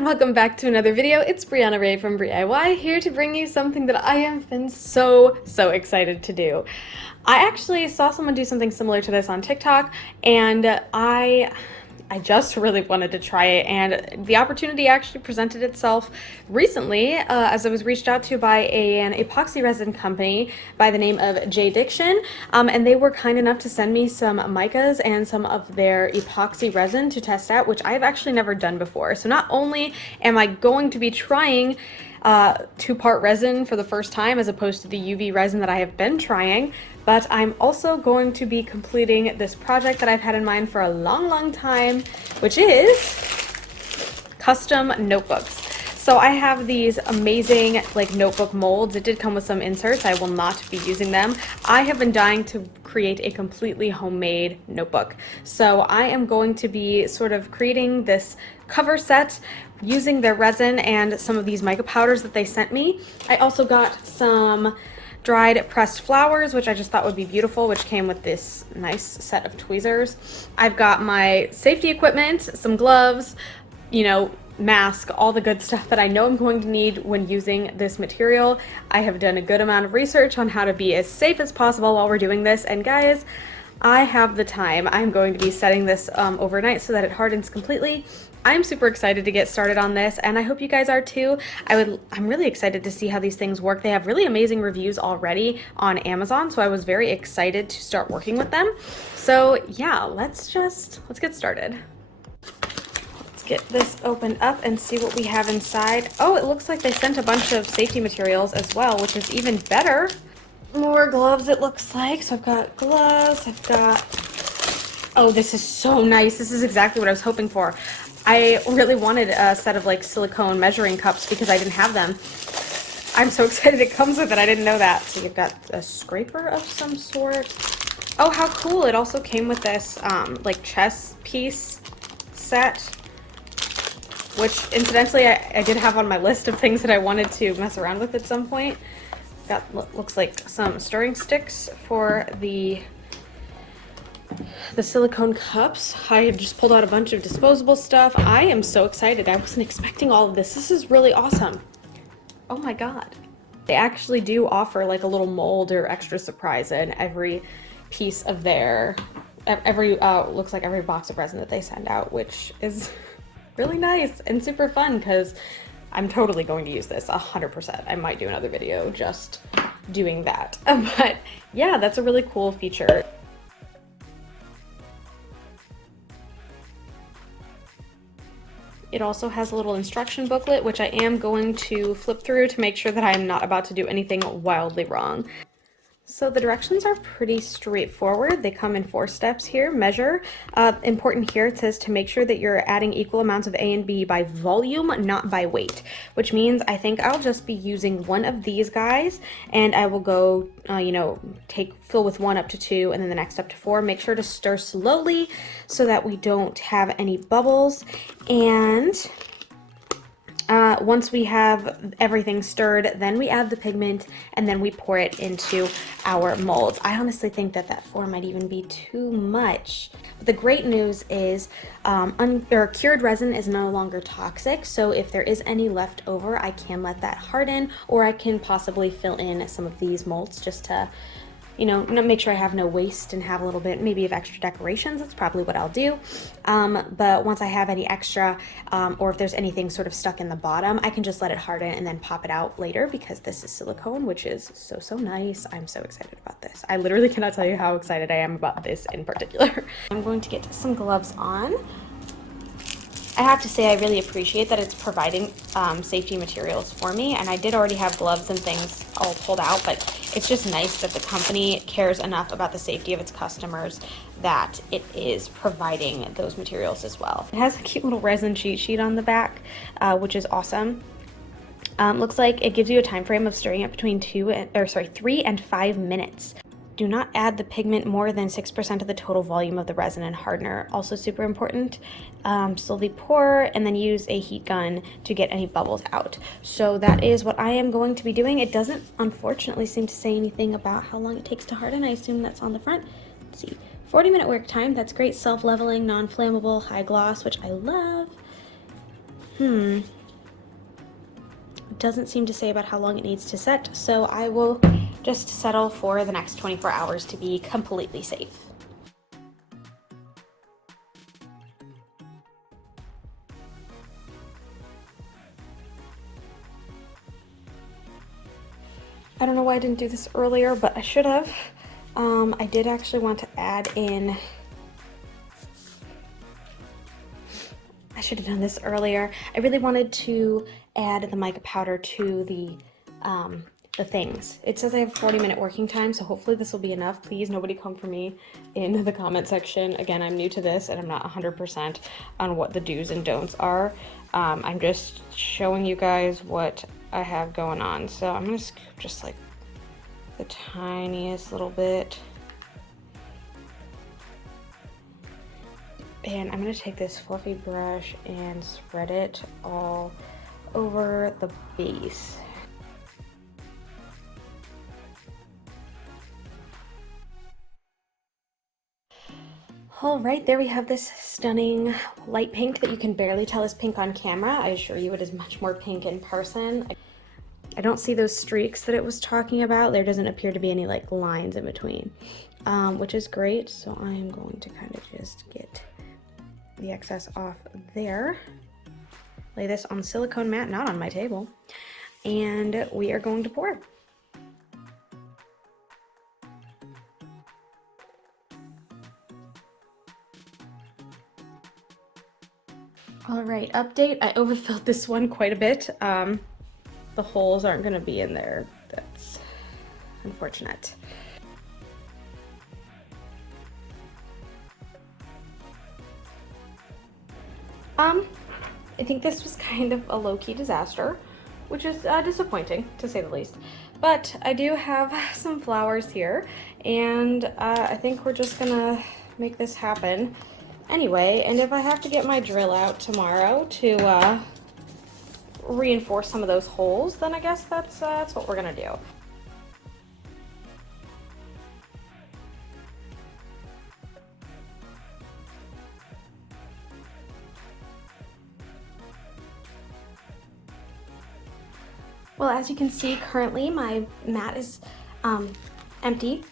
and welcome back to another video. It's Brianna Ray from BriIY here to bring you something that I have been so excited to do. I actually saw someone do something similar to this on TikTok, and I just really wanted to try it, and the opportunity actually presented itself recently as I was reached out to by an epoxy resin company by the name of J Diction, and they were kind enough to send me some micas and some of their epoxy resin to test out, which I've actually never done before. So not only am I going to be trying two-part resin for the first time as opposed to the UV resin that I have been trying, but I'm also going to be completing this project that I've had in mind for a long time, which is custom notebooks. So I have these amazing notebook molds. It did come with some inserts. I will not be using them. I have been dying to create a completely homemade notebook. So I am going to be sort of creating this cover set using their resin and some of these mica powders that they sent me. I also got some dried pressed flowers, which I just thought would be beautiful, which came with this nice set of tweezers. I've got my safety equipment, some gloves, mask, all the good stuff that I know I'm going to need when using this material. I have done a good amount of research on how to be as safe as possible while we're doing this, and guys, I have the time. I'm going to be setting this overnight so that it hardens completely. I'm super excited to get started on this, and I hope you guys are too. I'm really excited to see how these things work. They have really amazing reviews already on Amazon, so I was very excited to start working with them. So yeah, let's get started. Let's get this opened up and see what we have inside. Oh, it looks like they sent a bunch of safety materials as well, which is even better. More gloves, it looks like. So I've got gloves, oh, this is so nice. This is exactly what I was hoping for. I really wanted a set of silicone measuring cups because I didn't have them. I'm so excited it comes with it. I didn't know that. So you've got a scraper of some sort. Oh, how cool. It also came with this chess piece set, which incidentally I did have on my list of things that I wanted to mess around with at some point. Got looks like some stirring sticks for the silicone cups. I have just pulled out a bunch of disposable stuff. I am so excited. I wasn't expecting all of this. This is really awesome. Oh my god. They actually do offer a little mold or extra surprise in every piece of their looks like every box of resin that they send out, which is really nice and super fun because I'm totally going to use this 100%. I might do another video just doing that. But yeah, that's a really cool feature. It also has a little instruction booklet, which I am going to flip through to make sure that I am not about to do anything wildly wrong. So the directions are pretty straightforward. They come in 4 steps here. Measure. Important here, it says to make sure that you're adding equal amounts of A and B by volume, not by weight, which means I think I'll just be using one of these guys, and I will go, fill with 1 up to 2, and then the next up to 4. Make sure to stir slowly so that we don't have any bubbles. And once we have everything stirred, then we add the pigment and then we pour it into our molds. I honestly think that 4 might even be too much. But the great news is cured resin is no longer toxic, so if there is any left over, I can let that harden, or I can possibly fill in some of these molds just to make sure I have no waste and have a little bit maybe of extra decorations. That's probably what I'll do. But once I have any extra, or if there's anything sort of stuck in the bottom, I can just let it harden and then pop it out later because this is silicone, which is so nice. I'm so excited about this. I literally cannot tell you how excited I am about this in particular. I'm going to get some gloves on. I have to say I really appreciate that it's providing safety materials for me, and I did already have gloves and things all pulled out, but it's just nice that the company cares enough about the safety of its customers that it is providing those materials as well. It has a cute little resin cheat sheet on the back, which is awesome. Looks like it gives you a time frame of stirring it between 3 and 5 minutes. Do not add the pigment more than 6% of the total volume of the resin and hardener. Also super important, slowly pour and then use a heat gun to get any bubbles out. So that is what I am going to be doing. It doesn't unfortunately seem to say anything about how long it takes to harden. I assume that's on the front. Let's see, 40-minute work time. That's great. Self-leveling, non-flammable, high gloss, which I love. It doesn't seem to say about how long it needs to set, so I will just settle for the next 24 hours to be completely safe. I don't know why I didn't do this earlier, but I should have. I did actually want to add in, I should have done this earlier. I really wanted to add the mica powder to the things. It says I have 40-minute working time, so hopefully this will be enough. Please, nobody come for me in the comment section. Again, I'm new to this and I'm not 100% on what the do's and don'ts are. I'm just showing you guys what I have going on. So I'm gonna scoop just like the tiniest little bit. And I'm gonna take this fluffy brush and spread it all over the base. All right, there we have this stunning light pink that you can barely tell is pink on camera. I assure you it is much more pink in person. I don't see those streaks that it was talking about. There doesn't appear to be any like lines in between, which is great. So I'm going to kind of just get the excess off there. Lay this on the silicone mat, not on my table. And we are going to pour. All right, update. I overfilled this one quite a bit. The holes aren't gonna be in there. That's unfortunate. I think this was kind of a low-key disaster, which is disappointing to say the least. But I do have some flowers here, and I think we're just gonna make this happen anyway. And if I have to get my drill out tomorrow to reinforce some of those holes, then I guess that's what we're gonna do. Well, as you can see, currently my mat is empty.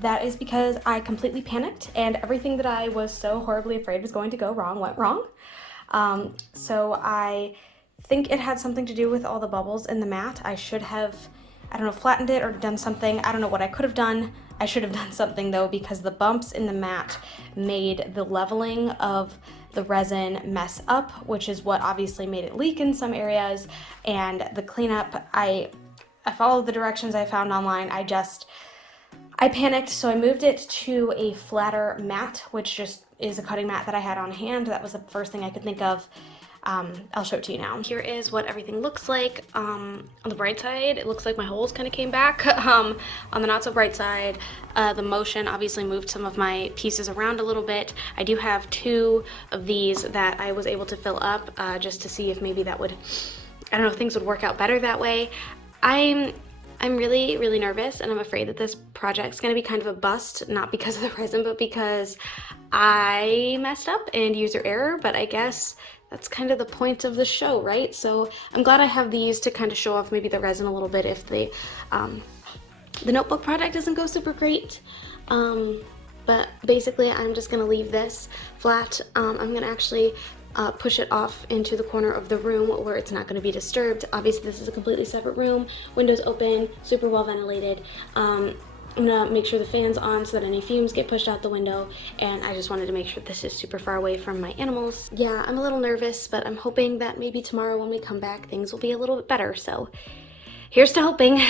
That is because I completely panicked and everything that I was so horribly afraid was going to go wrong went wrong. So I think it had something to do with all the bubbles in the mat. I should have, I don't know, flattened it or done something. I don't know what I could have done. I should have done something though, because the bumps in the mat made the leveling of the resin mess up, which is what obviously made it leak in some areas. And the cleanup, I followed the directions I found online. I panicked, so I moved it to a flatter mat, which just is a cutting mat that I had on hand. That was the first thing I could think of. I'll show it to you now. Here is what everything looks like. On the bright side, it looks like my holes kind of came back. On the not so bright side, the motion obviously moved some of my pieces around a little bit. I do have 2 of these that I was able to fill up just to see if maybe that would, I don't know, things would work out better that way. I'm really, really nervous, and I'm afraid that this project's gonna be kind of a bust, not because of the resin, but because I messed up and user error, but I guess that's kind of the point of the show, right? So I'm glad I have these to kind of show off maybe the resin a little bit if the notebook project doesn't go super great. But basically I'm just gonna leave this flat. I'm gonna actually push it off into the corner of the room where it's not going to be disturbed. Obviously this is a completely separate room, windows open, super well ventilated. I'm gonna make sure the fan's on so that any fumes get pushed out the window, and I just wanted to make sure this is super far away from my animals. Yeah, I'm a little nervous, but I'm hoping that maybe tomorrow when we come back things will be a little bit better. So here's to hoping.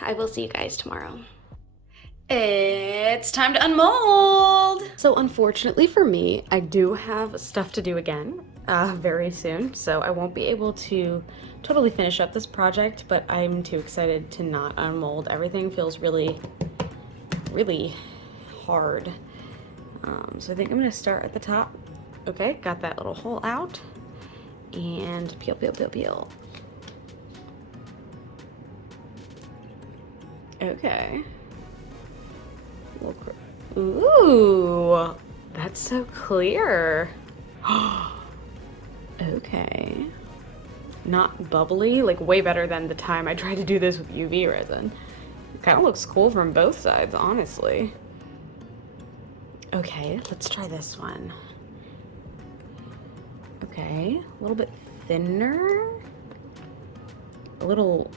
I will see you guys tomorrow. It's time to unmold! So unfortunately for me, I do have stuff to do again very soon, so I won't be able to totally finish up this project, but I'm too excited to not unmold. Everything feels really, really hard. So I think I'm gonna start at the top. Okay, got that little hole out, and peel, peel, peel, peel. Okay. Ooh, that's so clear. Okay. not bubbly, like way better than the time I tried to do this with UV resin. It kind of looks cool from both sides, honestly. Okay, let's try this one. Okay, a little bit thinner, a little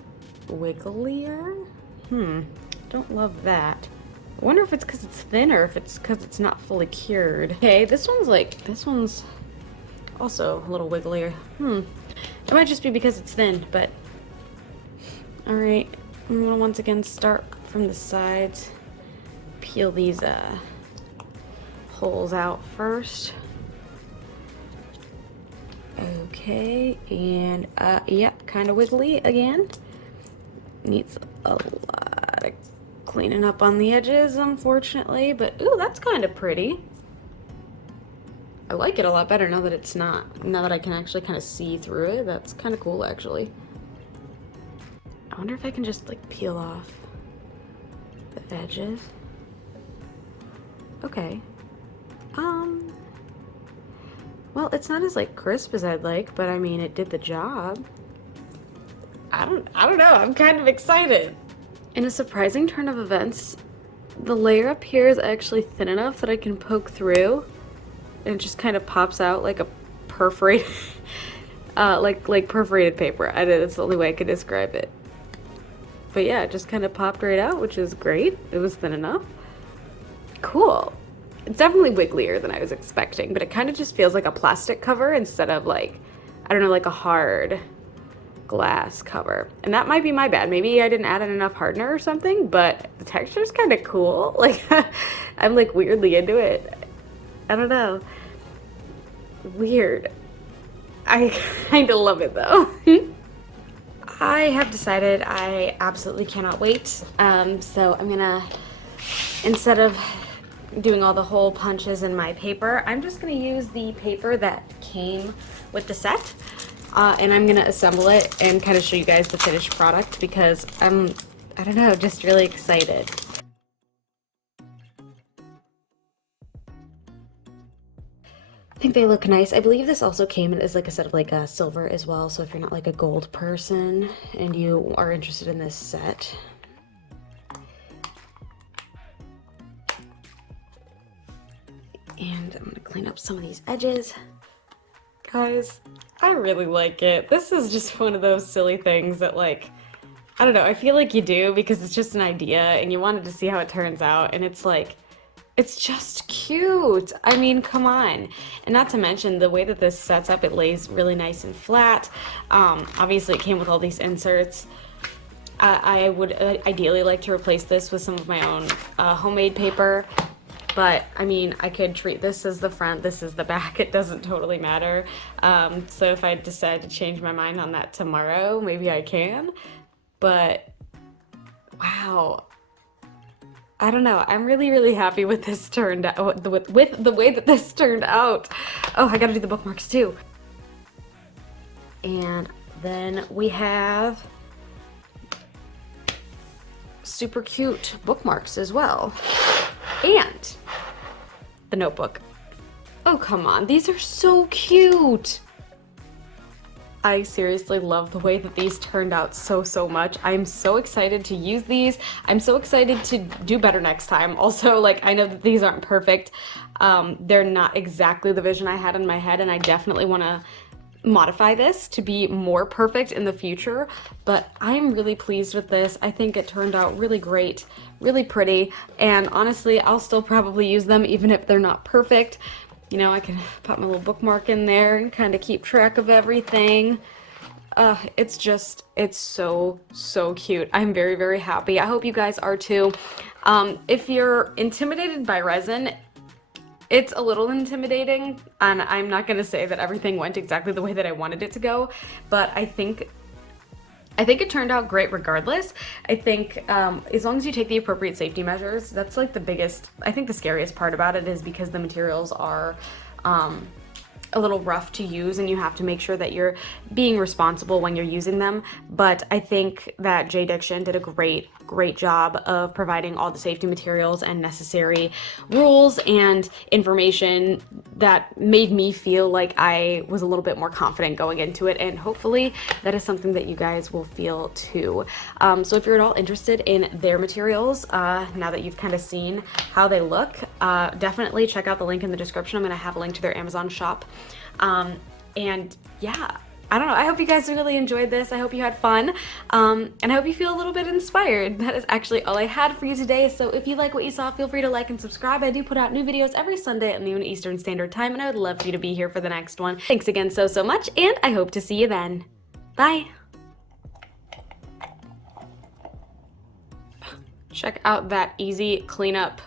wigglier. Don't love that. I wonder if it's because it's thinner, if it's because it's not fully cured. Okay, this one's also a little wigglier. It might just be because it's thin, but all right. I'm gonna once again start from the sides, peel these holes out first. Okay, and yep, kind of wiggly again. Needs a lot of cleaning up on the edges, unfortunately, but ooh, that's kind of pretty. I like it a lot better now that it's not, now that I can actually kind of see through it. That's kind of cool, actually. I wonder if I can just like peel off the edges. Okay. Well, it's not as like crisp as I'd like, but I mean, it did the job. I don't know. I'm kind of excited. In a surprising turn of events, the layer up here is actually thin enough that I can poke through, and it just kind of pops out like a perforated, like perforated paper. It's the only way I could describe it. But yeah, it just kind of popped right out, which is great. It was thin enough. Cool. It's definitely wigglier than I was expecting, but it kind of just feels like a plastic cover instead of like, I don't know, like a hard glass cover. And that might be my bad. Maybe I didn't add in enough hardener or something, but the texture's kind of cool. Like, I'm like weirdly into it. I don't know. Weird. I kind of love it though. I have decided I absolutely cannot wait. So I'm gonna, instead of doing all the hole punches in my paper, I'm just gonna use the paper that came with the set, and I'm gonna assemble it and kind of show you guys the finished product because I'm, I don't know, just really excited. I think they look nice. I believe this also came as like a set of like a silver as well, so if you're not like a gold person and you are interested in this set. And I'm gonna clean up some of these edges. Guys, I really like it. This is just one of those silly things that like, I don't know, I feel like you do because it's just an idea and you wanted to see how it turns out, and it's like, it's just cute. I mean, come on. And not to mention the way that this sets up, it lays really nice and flat. Obviously it came with all these inserts. I would ideally like to replace this with some of my own homemade paper. But I mean, I could treat this as the front, this is the back, it doesn't totally matter. So if I decide to change my mind on that tomorrow, maybe I can. But wow, I don't know, I'm really, really happy with this turned out, with the way that this turned out. Oh, I gotta do the bookmarks too. And then we have super cute bookmarks as well. And the notebook. Oh, come on. These are so cute. I seriously love the way that these turned out so much. I'm so excited to use these. I'm so excited to do better next time. Also, like, I know that these aren't perfect. They're not exactly the vision I had in my head, and I definitely want to modify this to be more perfect in the future, but I'm really pleased with this. I think it turned out really great, really pretty, and honestly, I'll still probably use them even if they're not perfect. You know, I can put my little bookmark in there and kind of keep track of everything. It's so cute. I'm very, very happy. I hope you guys are too. If you're intimidated by resin, it's a little intimidating, and I'm not gonna say that everything went exactly the way that I wanted it to go, but I think it turned out great regardless. I think as long as you take the appropriate safety measures, that's like the biggest, I think the scariest part about it is because the materials are a little rough to use, and you have to make sure that you're being responsible when you're using them. But I think that J. Diction did a great job of providing all the safety materials and necessary rules and information that made me feel like I was a little bit more confident going into it, and hopefully that is something that you guys will feel too. So if you're at all interested in their materials, now that you've kind of seen how they look, definitely check out the link in the description. I'm going to have a link to their Amazon shop. And yeah, I don't know. I hope you guys really enjoyed this. I hope you had fun. And I hope you feel a little bit inspired. That is actually all I had for you today. So if you like what you saw, feel free to like and subscribe. I do put out new videos every Sunday at noon Eastern Standard Time, and I would love for you to be here for the next one. Thanks again so much, and I hope to see you then. Bye. Check out that easy cleanup